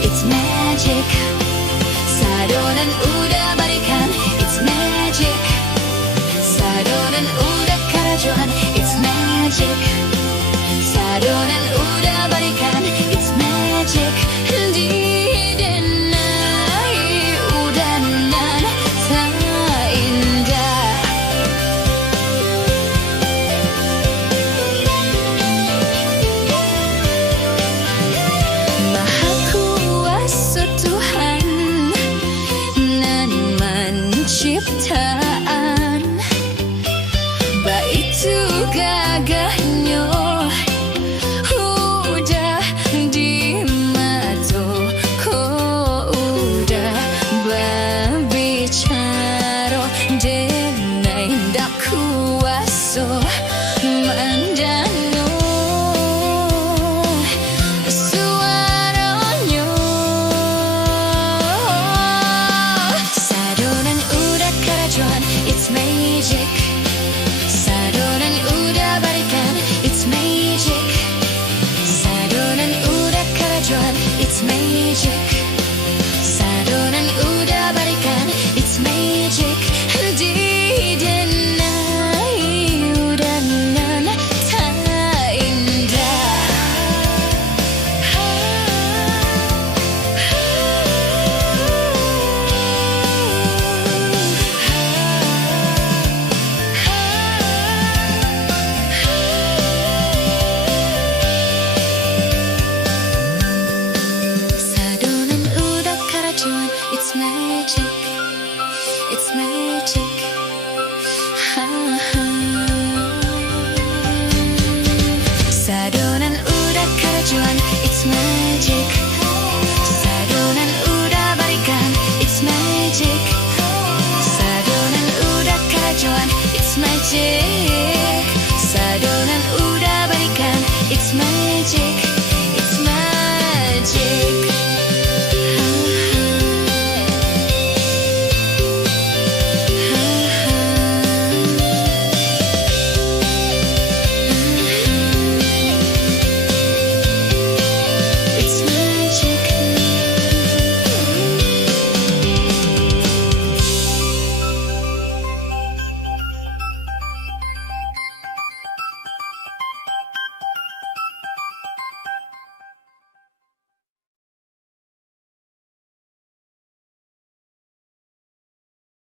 It's magic. Sadonan udah balikan, it's magic. Sadonan udah karajuan, it's magic. Sadonan udah balikan, it's magic. Di denai udanan tak indah. Maha kuasa Tuhan nan menciptaan, baitu gagahnya udah di mata ko, udah berbicara denai dak kuasa mandano suaranya. Sadonan udah karajuan, it's magic. Sadonan udah balikan, it's magic. Sadonan udah karajuan, it's magic.